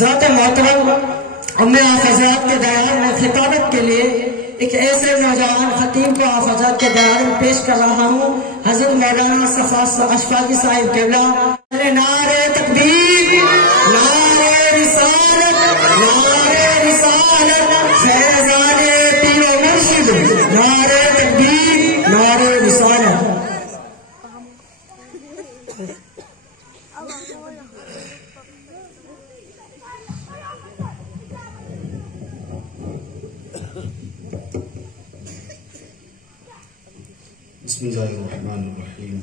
حضرات محترم، میں آپ حضرات کے دربار میں خطابت کے لیے ایک ایسے نوجوان خطیب کو آپ حضرات کے دربار میں پیش کر رہا ہوں، حضرت مولانا اشفاقی صاحب قبلہ۔ نعرہ تکبیر، نعرہ رسالت، نعرہ رسالت، فیضان پیر و مرشد، نعرہ تکبیر، نعرہ رسالت۔ بسم اللہ الرحمن الرحیم،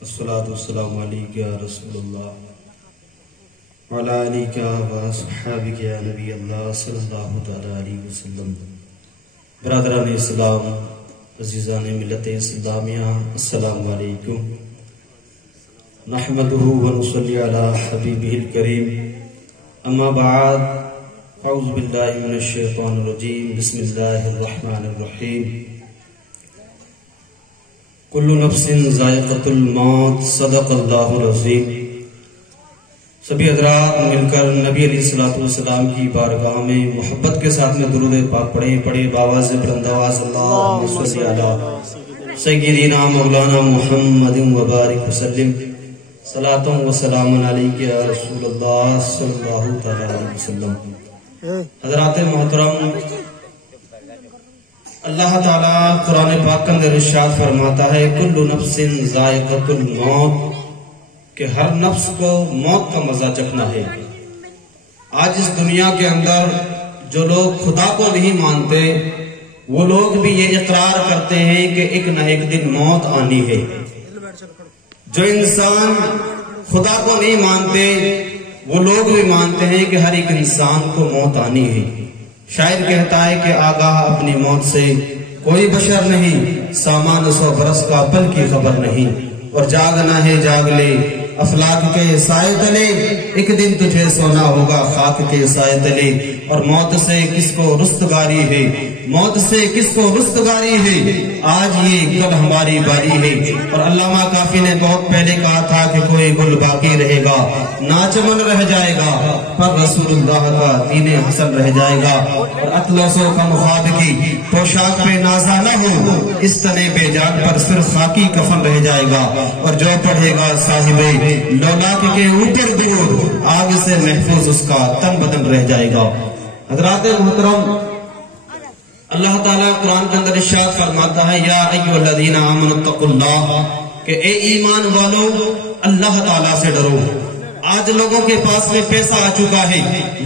والصلاة والسلام علیک یا رسول اللہ وعلی آلک وصحابک یا نبی اللہ صلی اللہ علیہ وسلم۔ برادران اسلام، عزیزان ملت اسلامیہ، السلام علیکم۔ نحمدہ ونصلی علی حبیبہ الکریم، اما بعد، اعوذ باللہ من الشیطان الرجیم، بسم اللہ الرحمن الرحیم۔ کل نفس ذائقۃ الموت، صدق اللہ العظیم۔ سبھی حضرات مل کر نبی علیہ السلام کی بارگاہ میں محبت کے ساتھ میں درود پاک پڑھے باواز بلند آواز، اللہم صلی علی سیدنا مولانا محمد وبارک وسلم، صلاۃ و سلام علیک یا رسول اللہ صلی اللہ علیہ وسلم۔ حضرات محترم، اللہ تعالیٰ قرآن پاک کے اندر ارشاد فرماتا ہے کل نفس ذائقۃ الموت، کہ ہر نفس کو موت کا مزہ چکھنا ہے۔ آج اس دنیا کے اندر جو لوگ خدا کو نہیں مانتے وہ لوگ بھی یہ اقرار کرتے ہیں کہ ایک نہ ایک دن موت آنی ہے۔ جو انسان خدا کو نہیں مانتے وہ لوگ بھی مانتے ہیں کہ ہر ایک انسان کو موت آنی ہے۔ شاعر کہتا ہے کہ آگاہ اپنی موت سے کوئی بشر نہیں، سامان 100 برس کا پل کی خبر نہیں، اور جاگنا ہے جاگ لے افلاک کے سائے تلے، ایک دن تجھے سونا ہوگا خاک کے سائے تلے۔ اور موت سے کس کو رستگاری ہے، موت سے کس کو رستگاری ہے، آج یہ کل ہماری باری ہے۔ اور علامہ کافی نے بہت پہلے کہا تھا کہ کوئی گل باقی رہے گا، ناچمن رہ جائے گا، پر رسول اللہ کا دین حسن رہ جائے گا۔ اور اطلسوں کا مخاط کی پوشاک پہ نازا نہ ہو، اس تنے بے جان پر صرف خاکی کفن رہ جائے گا۔ اور جو پڑھے گا صاحب لولاک کے اوپر دور، آگ سے محفوظ اس کا تن بدن رہ جائے گا۔ حضرات محترم، اللہ تعالیٰ قرآن کے اندر ارشاد فرماتا ہے یا ایھا الذین آمنوا اتقوا اللہ، کہ اے ایمان والو اللہ تعالیٰ سے ڈرو۔ آج لوگوں کے پاس میں پیسہ آ چکا ہے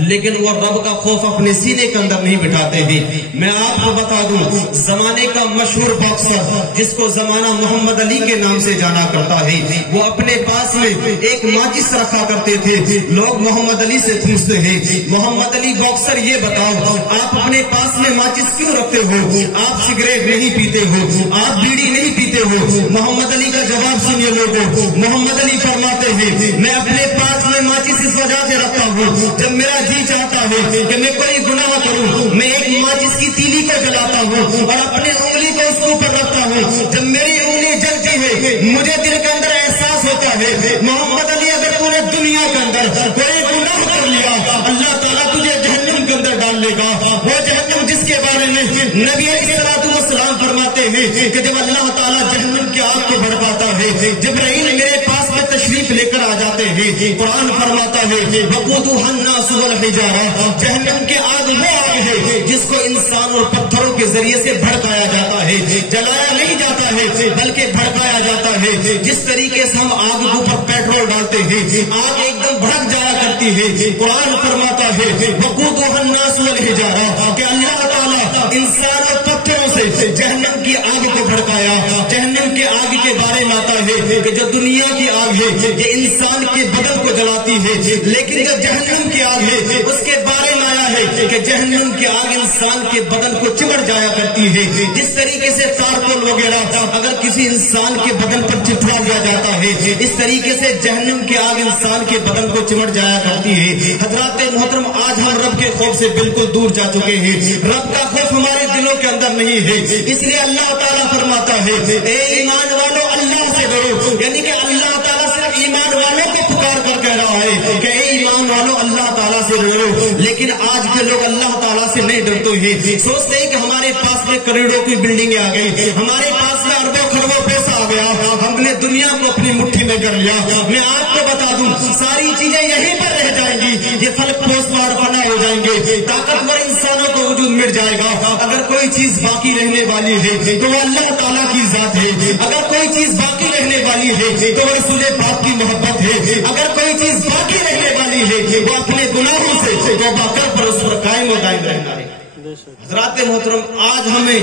لیکن وہ رب کا خوف اپنے سینے کے اندر نہیں بٹھاتے ہیں۔ میں آپ کو بتا دوں، زمانے کا مشہور باکسر جس کو زمانہ محمد علی کے نام سے جانا کرتا ہے، وہ اپنے پاس میں ایک ماچس رکھا کرتے تھے۔ لوگ محمد علی سے پوچھتے ہیں محمد علی باکسر یہ بتاؤ آپ اپنے پاس میں ماچس کیوں رکھتے ہو، آپ سگریٹ نہیں پیتے ہو، آپ بیڑی نہیں پیتے ہو؟ محمد علی کا جواب سنیے لوگوں، محمد علی فرماتے ہیں میں اپنے پاس میں ماچس اس وجہ سے رکھتا ہوں، جب میرا جی چاہتا ہے کہ میں کوئی گناہ کروں، میں ایک ماچس کی تیلی کو جلاتا ہوں اور اپنے انگلی کو اس کے اوپر رکھتا ہوں۔ جب میری انگلی جلتی ہے مجھے دل کے اندر احساس ہوتا ہے محمد علی اگر تو نے دنیا کے اندر کوئی گناہ کر لیا، اللہ تعالیٰ تجھے جہنم کے اندر ڈال لے گا۔ وہ جہنم جس کے بارے میں نبی علیہ السلام فرماتے ہیں کہ جب اللہ تعالیٰ جہنم کی آگ کو بھڑکاتا ہے، جبرائیل میرے پاس میں تشریف لے کر آ جاتے ہیں، قرآن فرماتا ہے وقودها الناس والحجارہ، جہنم کی آگ وہ آگ ہے جس کو انسان اور پتھروں کے ذریعے سے بھڑکایا جاتا ہے، جلایا نہیں جاتا ہے بلکہ بھڑکایا جاتا ہے۔ جس طریقے سے ہم آگ کے اوپر پیٹرول ڈالتے ہیں آگ ایک دم بھڑک جایا کرتی ہے، قرآن فرماتا ہے وقودها الناس والحجارہ، کہ اللہ تعالیٰ انسان اور پتھروں سے جہنم کی آگ کو بھڑکایا۔ جہنم کی آگ کے بارے میں آتا ہے کہ جو دنیا کی آگ ہے یہ انسان کے بدن کو جلاتی ہے، لیکن جو جہنم کی آگ ہے اس کے بارے میں آیا ہے کہ جہنم کی آگ انسان کے بدن کو چمٹ جایا کرتی ہے۔ جس طریقے سے تارکول وغیرہ اگر کسی انسان کے بدن پر چپڑا دیا جاتا ہے، اس طریقے سے جہنم کی آگ انسان کے بدن کو چمٹ جایا کرتی ہے۔ حضرات محترم، آج ہم رب کے خوف سے بالکل دور جا چکے ہیں، رب کا خوف ہمارے دلوں کے اندر نہیں ہے۔ اس لیے اللہ تعالیٰ فرماتا ہے اے ایمان والو اللہ سے ڈرو، یعنی کہ اللہ تعالیٰ صرف ایمان والوں کو پکار کر کہہ رہا ہے کہ اے ایمان ایمان والوں اللہ تعالیٰ سے ڈرو، لیکن آج کے لوگ اللہ تعالیٰ سے نہیں ڈرتے ہیں، سوچتے ہیں کہ ہمارے پاس میں کروڑوں کی بلڈنگیں آ گئی، ہمارے پاس میں اربوں خربوں پیسہ آ گیا، ہم نے دنیا کو اپنی مٹھی میں کر لیا۔ میں آپ کو بتا دوں ساری چیزیں یہیں پر رہ جائیں گی، یہ فلک پوس پہاڑ فنا ہو جائیں گے، طاقتور انسانوں کو وجود مٹ جائے گا۔ اگر کوئی چیز باقی رہنے والی ہے تو وہ اللہ تعالیٰ کی ذات ہے، اگر کوئی چیز باقی رہنے والی ہے تو وہ رسول پاک کی محبت ہے، اگر کوئی چیز باقی رہنے والی ہے وہ اپنے گناہوں سے توبہ کر پر اس پر قائم و دائم رہنا ہے۔ حضرات محترم، آج ہمیں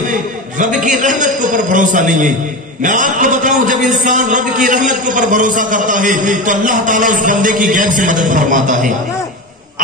رب کی رحمت کے اوپر بھروسہ نہیں ہے۔ میں آپ کو بتاؤں جب انسان رب کی رحمت کے اوپر بھروسہ کرتا ہے تو اللہ تعالیٰ اس بندے کی غیب سے مدد فرماتا ہے۔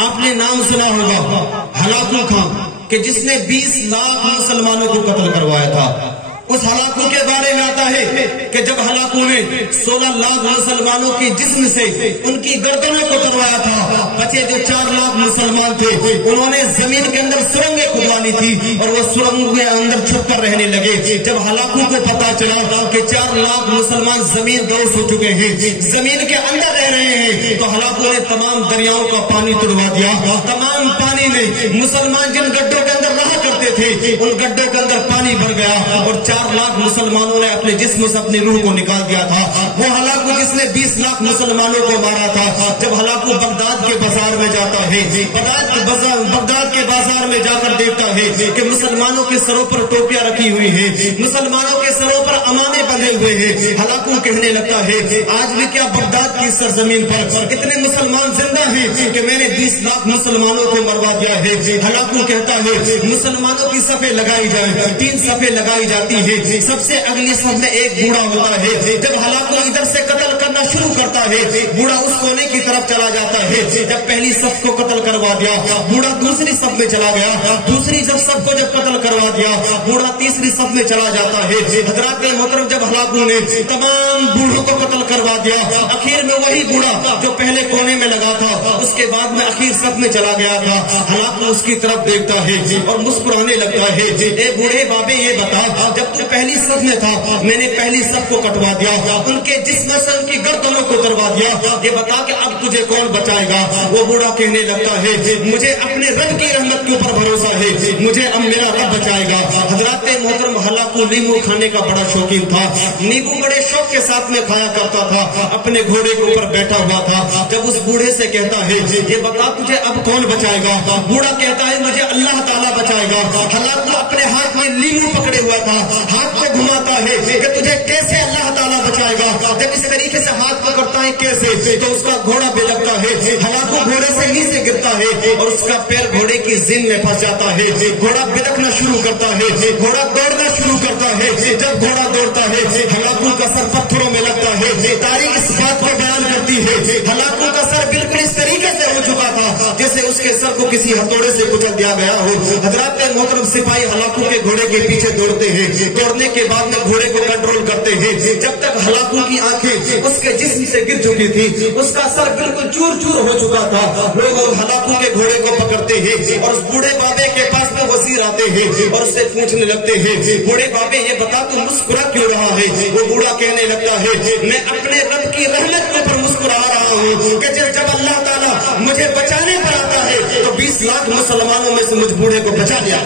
آپ نے نام سنا ہوگا ہلاکو خان کہ جس نے 20 لاکھ مسلمانوں کو قتل کروایا تھا۔ اس ہلاکو کے بارے میں آتا ہے کہ جب ہلاکو نے 16 لاکھ مسلمانوں کے جسم سے ان کی گردنوں کو کروایا تھا، بچے جو 4 لاکھ مسلمان تھے انہوں نے زمین کے اندر سرنگیں کھدوانی تھی اور وہ سرنگوں کے اندر چھپ کر رہنے لگے۔ جب ہلاکو کو پتا چلا کہ 4 لاکھ مسلمان زمین دوز ہو چکے ہیں، زمین کے اندر رہ رہے ہیں، تو ہلاکو نے تمام دریاؤں کا پانی توڑوا دیا۔ تمام پانی میں مسلمان جن گڈھوں کے اندر رہا کرتے تھے ان گڈھوں کے اندر پانی بھر گیا اور 4 لاکھ مسلمانوں نے اپنے جسم سے اپنی روح کو نکال دیا تھا۔ وہ ہلاکو جس نے 20 لاکھ مسلمانوں کو مارا تھا، جب ہلاکو بغداد کے بازار میں جاتا ہے، بغداد کے بازار میں جا کر دیکھتا ہے کہ مسلمانوں کے سروں پر ٹوپیاں رکھی ہوئی ہیں، مسلمانوں کے سروں پر امامے بندھے ہوئے ہیں۔ ہلاکو کہنے لگتا ہے آج بھی کیا بغداد کی سرزمین پر اتنے مسلمان زندہ ہیں کہ میں نے 20 لاکھ مسلمانوں کو مروا دیا ہے۔ ہلاکو کہتا ہے مسلمانوں کی صفیں لگائی جائیں، 3 صفیں لگائی جاتی ہے، سب سے اگلی صف میں ایک بوڑھا ہوتا ہے۔ جب ہلاکو ادھر سے قتل کرنا شروع کرتا ہے بوڑھا اس کونے کی طرف چلا جاتا ہے۔ جب پہلی صف کو قتل کروا دیا بوڑھا دوسری صف میں چلا گیا، دوسری صف کو جب قتل کروا دیا بوڑھا تیسری صف میں چلا جاتا ہے۔ حضرات محترم، جب ہلاکو نے تمام بوڑھوں کو قتل کروا دیا اخیر میں وہی بوڑھا جو پہلے کونے میں لگا تھا اس کے بعد میں اخیر صف میں چلا گیا تھا، ہلاکو اس کی طرف دیکھتا ہے اور مسکرانے لگتا ہے، اے بوڑھے بابے یہ بتا جب تو پہلی صف میں تھا میں نے پہلی صف کو کٹوا دیا، ان کے جسم سے ان کی گردنوں کو اتروا دیا، یہ بتا کہ اب تجھے کون بچائے گا؟ وہ بوڑھا کہنے لگتا ہے مجھے اپنے رب کی رحمت کے اوپر بھروسہ ہے، مجھے اب میرا رب بچائے گا۔ حضرات محترم، ہلاکو نیمبو کھانے کا بڑا شوقین تھا، نیمبو بڑے شوق کے ساتھ میں کھایا کرتا تھا، اپنے گھوڑے کے اوپر بیٹھا ہوا تھا۔ جب اس بوڑھے سے کہتا ہے یہ بتا تجھے اب کون بچائے گا؟ بوڑھا کہتا ہے مجھے اللہ تعالیٰ بچائے گا۔ ہلاکو اپنے ہاتھ میں نیمبو پکڑے ہوا تھا، ہاتھ کو گھماتا ہے کہ تجھے کیسے اللہ تعالیٰ بچائے گا؟ جب اس طریقے سے ہاتھ پکڑتا ہے کیسے تو اس کا گھوڑا بے لگتا ہے، ہلاکو گھوڑے سے نیچے گرتا ہے اور اس کا پیر گھوڑے کی زین میں پھنس جاتا ہے، گھوڑا بلکنا شروع کرتا ہے، گھوڑا دوڑنا شروع کرتا ہے۔ جب گھوڑا دوڑتا ہے ہلاکو کا سر پتھروں میں لگتا ہے، تاریخ اس بات کو بیان کرتی ہے ہلاکو کا سر بالکل اس طریقے سے ہو چکا تھا جیسے اس کے سر کو کسی ہتھوڑے سے کچل دیا گیا ہو۔ حضرات محترم، سپاہی ہلاکو کے گھوڑے کے پیچھے دوڑتے ہیں، دوڑنے کے بعد میں گھوڑے کو کنٹرول کرتے ہیں، جب تک ہلاکو کی آنکھیں اس کے جسم سے گر چکی تھی، اس کا سر بالکل چور چور ہو چکا تھا۔ لوگ ہلاکو کے گھوڑے کو پکڑتے ہیں اور اس بوڑھے بابے کے پاس میں وزیر آتے ہیں اور اس سے پوچھنے لگتے ہیں بوڑھے بابے یہ بتا تو مسکرا کیوں رہا ہے؟ وہ بوڑھا کہنے لگتا ہے میں اپنے رب کی رحمت کے اوپر مسکرا رہا ہوں کہ جب اللہ تعالیٰ مجھے بچانے پر آتا ہے تو 20 لاکھ مسلمانوں میں سے مجھ بوڑھے کو بچا لیا۔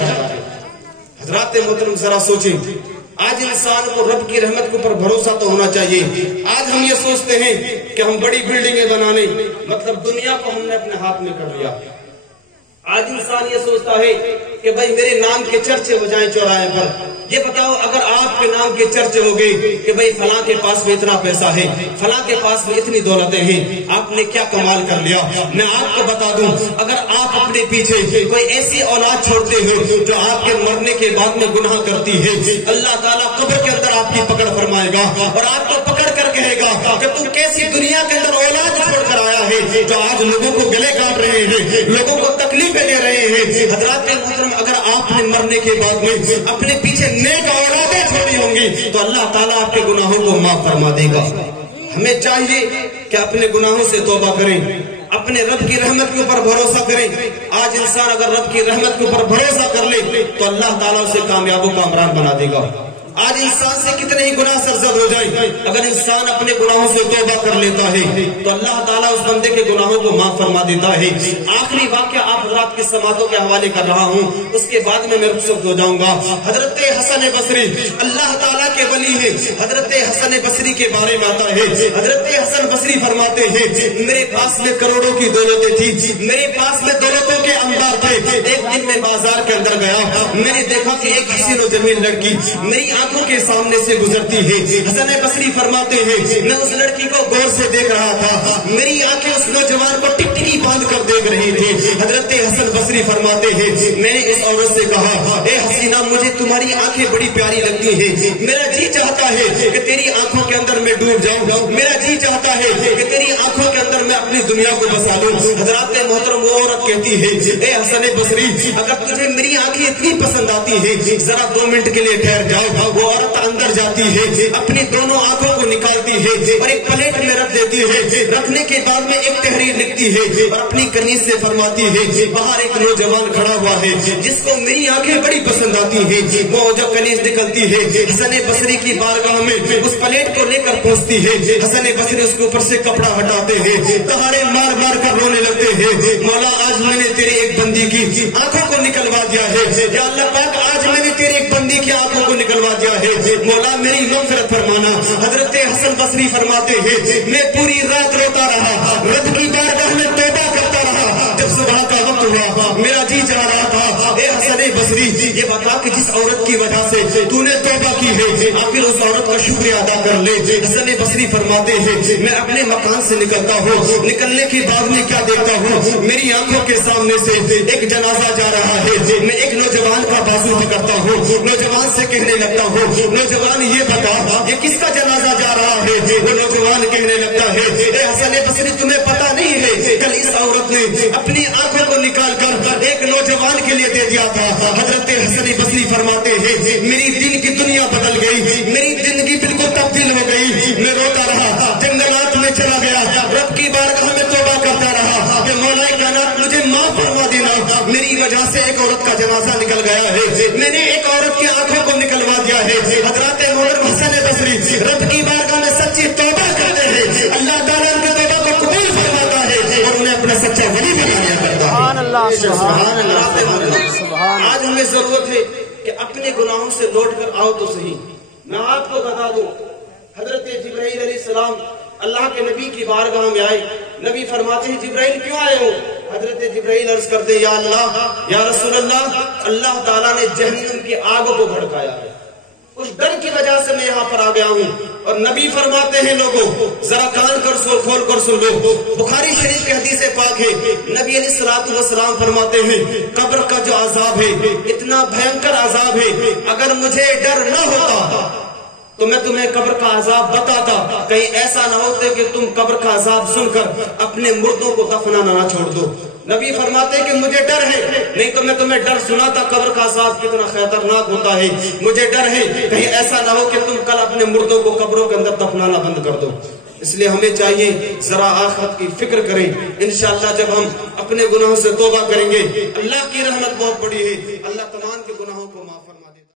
حضرات محترم، ذرا سوچیں، آج انسان کو رب کی رحمت کے اوپر بھروسہ تو ہونا چاہیے۔ آج ہم یہ سوچتے ہیں کہ ہم بڑی بلڈنگیں بنانے مطلب دنیا کو ہم نے اپنے ہاتھ میں کر لیا۔ آج انسان یہ سوچتا ہے کہ بھائی میرے نام کے چرچے ہو جائیں چوراہے پر۔ یہ بتاؤ اگر آپ کے نام کے چرچے ہو گئے کہ بھائی فلاں کے پاس میں اتنا پیسہ ہے، فلاں کے پاس میں اتنی دولتیں ہیں، آپ نے کیا کمال کر لیا؟ میں آپ کو بتا دوں اگر آپ اپنے پیچھے کوئی ایسی اولاد چھوڑتے ہو جو آپ کے مرنے کے بعد میں گناہ کرتی ہے، اللہ تعالیٰ قبر کے اندر آپ کی پکڑ فرمائے گا اور آپ کو پکڑ کر کہے گا کہ تم کیسی دنیا کے اندر اولاد چھوڑ کر آیا ہے جو آج لوگوں کو گلے کاٹ رہے ہیں، لوگوں کو تکلیفیں دے رہے ہیں۔ حضرات محترم، اگر آپ نے مرنے کے بعد میں اپنے پیچھے نیک اولادیں چھوڑی ہوں گی تو اللہ تعالیٰ آپ کے گناہوں کو معاف فرما دے گا۔ ہمیں چاہیے کہ اپنے گناہوں سے توبہ کریں، اپنے رب کی رحمت کے اوپر بھروسہ کریں۔ آج انسان اگر رب کی رحمت کے اوپر بھروسہ کر لے تو اللہ تعالیٰ اسے کامیاب و کامران بنا دے گا۔ آج انسان سے کتنے ہی گناہ سرزد ہو جائیں، اگر انسان اپنے گناہوں سے توبہ کر لیتا ہے تو اللہ تعالیٰ اس بندے کے گناہوں کو معاف فرما دیتا ہے۔ آخری واقعہ آپ حضرات کی سماعتوں کے حوالے کر رہا ہوں، اس کے بعد میں رخصت ہو جاؤں گا۔ حضرت حسن بصری اللہ تعالیٰ کے ولی ہیں۔ حضرت حسن بصری کے بارے میں آتا ہے، حضرت حسن بصری فرماتے ہیں میرے پاس میں کروڑوں کی دولتیں تھی، میرے پاس میں دولتوں کے انبار تھے۔ ایک دن میں بازار کے اندر گیا، میں نے دیکھا کہ ایک حسین و جمیل لڑکی میری آنکھوں کے سامنے سے گزرتی ہے۔ حسن بصری فرماتے ہیں میں اس لڑکی کو غور سے دیکھ رہا تھا، میری آنکھیں اس نوجوان کو ٹکٹکی باندھ کر دیکھ رہی تھی۔ حضرت حسن بصری فرماتے ہیں میں نے اس عورت سے کہا اے حسینہ مجھے تمہاری آنکھیں بڑی پیاری لگتی ہیں، میرا جی چاہتا ہے کہ تیری آنکھوں کے اندر میں ڈوب جاؤں، میرا جی چاہتا ہے کہ تیری آنکھوں کے اندر میں اپنی دنیا کو بسا لوں۔ حضرات محترم وہ عورت کہتی ہے اے حسن بصری اگر تجھے میری آنکھیں اتنی پسند آتی ہے ذرا 2 منٹ کے لیے ٹھہر جاؤ۔ وہ عورت اندر جاتی ہے، اپنی دونوں آنکھوں کو نکالتی ہے اور ایک پلیٹ میں رکھ دیتی ہے، رکھنے کے بعد میں ایک تحریر لکھتی ہے اور اپنی کنیز سے فرماتی ہے باہر ایک نوجوان کھڑا ہوا ہے جس کو میری آنکھیں بڑی پسند آتی ہیں۔ وہ جب کنیز نکلتی ہے حسن بصری کی بارگاہ میں اس پلیٹ کو لے کر پہنچتی ہے، حسن بصری اس کے اوپر سے کپڑا ہٹاتے ہیں، دہاڑے مار مار کر رونے لگتے ہیں مولا آج میں نے تیرے ایک بندی کی آنکھوں کو نکلوا دیا ہے، یا اللہ پاک آج میں نے تیرے ایک بندی کی آنکھوں کو نکلوا دیا ہے، مولا میری مغفرت فرمانا۔ حضرت حسن بصری فرماتے ہیں میں پوری رات روتا رہا، رب کی بارگاہ میں توبہ کرتا رہا، جب صبح کا وقت ہوا میرا جی چاہ رہا تھا اے حسن بصری یہ بتا کہ جس عورت کی وجہ سے تو نے توبہ کی ہے آخر اس عورت کا شکریہ ادا کر لے۔ حسن بصری فرماتے ہیں میں اپنے مکان سے نکلتا ہوں، نکلنے کے بعد میں کیا دیکھتا ہوں میری آنکھوں کے سامنے سے ایک جنازہ جا رہا ہے، میں ایک نوجوان کا بازو پکڑتا ہوں، نوجوان سے کہنے لگتا ہوں نوجوان یہ بتا یہ کس کا جنازہ جا رہا ہے؟ وہ نوجوان کہنے لگتا ہے اے حسن بصری تمہیں پتا نہیں ہے کل اس عورت نے اپنی آنکھوں کو نکال کر ایک نوجوان کے لیے دے دیا تھا۔ حضرت حسن بصری فرماتے ہیں میری دل کی دنیا بدل گئی، میری زندگی بالکل تبدیل ہو گئی، میں روتا رہا، جنگلات میں چلا گیا، رب کی بارگاہ میں توبہ کرتا رہا کہ مولا کائنات مجھے معاف فرما دینا، میری وجہ سے ایک عورت کا جنازہ نکل گیا ہے، میں نے ایک عورت کی آنکھوں کو نکلوا دیا ہے۔ حضرات محترم حسن بصری رب کی بارگاہ میں سچی توبہ کرتے ہیں، اللہ تعالیٰ ان کی توبہ کو قبول فرماتا ہے اور انہیں اپنا سچا ولی بنا دیا کرتا ہے۔ سبحان اللہ۔ آج ہمیں ضرورت ہے کہ اپنے گناہوں سے لوٹ کر آؤ تو صحیح۔ میں آپ کو بتا دوں حضرت جبرائیل علیہ السلام اللہ کے نبی کی بارگاہ میں آئے، نبی فرماتے ہیں جبرائیل کیوں آئے ہو؟ حضرت جبرائیل عرض کرتے یا اللہ یا رسول اللہ اللہ تعالیٰ نے جہنم کی آگ کو بھڑکایا ہے، اس ڈر کی وجہ سے میں یہاں پر آ گیا ہوں۔ اور نبی فرماتے ہیں لوگوں ذرا کان کر کھول کر سن لو، بخاری شریف کی حدیث پاک ہے، نبی علیہ الصلوۃ والسلام فرماتے ہیں قبر کا جو عذاب ہے اتنا بھینکر عذاب ہے، اگر مجھے ڈر نہ ہوتا تو میں تمہیں قبر کا عذاب بتاتا، کہیں ایسا نہ ہوتے کہ تم قبر کا عذاب سن کر اپنے مردوں کو دفنانا نہ چھوڑ دو۔ نبی فرماتے ہیں کہ مجھے ڈر ہے، نہیں تو میں تمہیں ڈر سناتا قبر کا عذاب کتنا خطرناک ہوتا ہے، مجھے ڈر ہے کہیں ایسا نہ ہو کہ تم کل اپنے مردوں کو قبروں کے اندر دفنانا بند کر دو۔ اس لیے ہمیں چاہیے ذرا آخرت کی فکر کریں، انشاءاللہ جب ہم اپنے گناہوں سے توبہ کریں گے اللہ کی رحمت بہت بڑی ہے۔